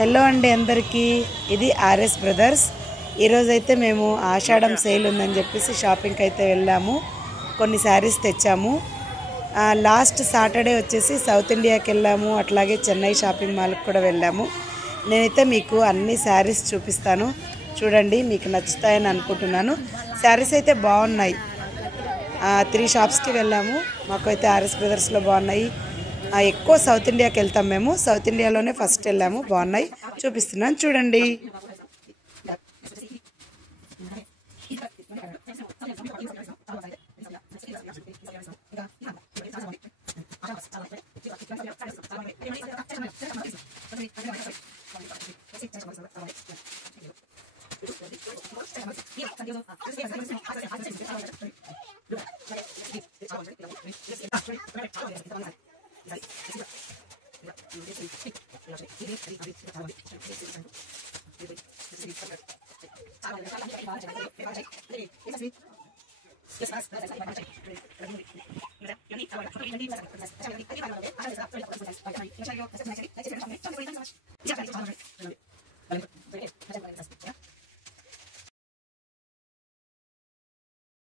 Hello అండి అందరికీ, ఇది ఆర్ఎస్ బ్రదర్స్. ఈరోజైతే మేము ఆషాఢం సేల్ ఉందని చెప్పేసి షాపింగ్కి అయితే వెళ్ళాము. కొన్ని శారీస్ తెచ్చాము. లాస్ట్ సాటర్డే వచ్చేసి సౌత్ ఇండియాకి వెళ్ళాము, అట్లాగే చెన్నై షాపింగ్ మాల్కి కూడా వెళ్ళాము. నేనైతే మీకు అన్ని శారీస్ చూపిస్తాను, చూడండి, మీకు నచ్చుతాయని అనుకుంటున్నాను. శారీస్ అయితే బాగున్నాయి. 3 షాప్స్కి వెళ్ళాము. మాకైతే ఆర్ఎస్ బ్రదర్స్లో బాగున్నాయి. ఎక్కువ సౌత్ ఇండియాకి వెళ్తాం మేము. సౌత్ ఇండియాలోనే ఫస్ట్ వెళ్ళాము. బాగున్నాయి, చూపిస్తున్నాను చూడండి.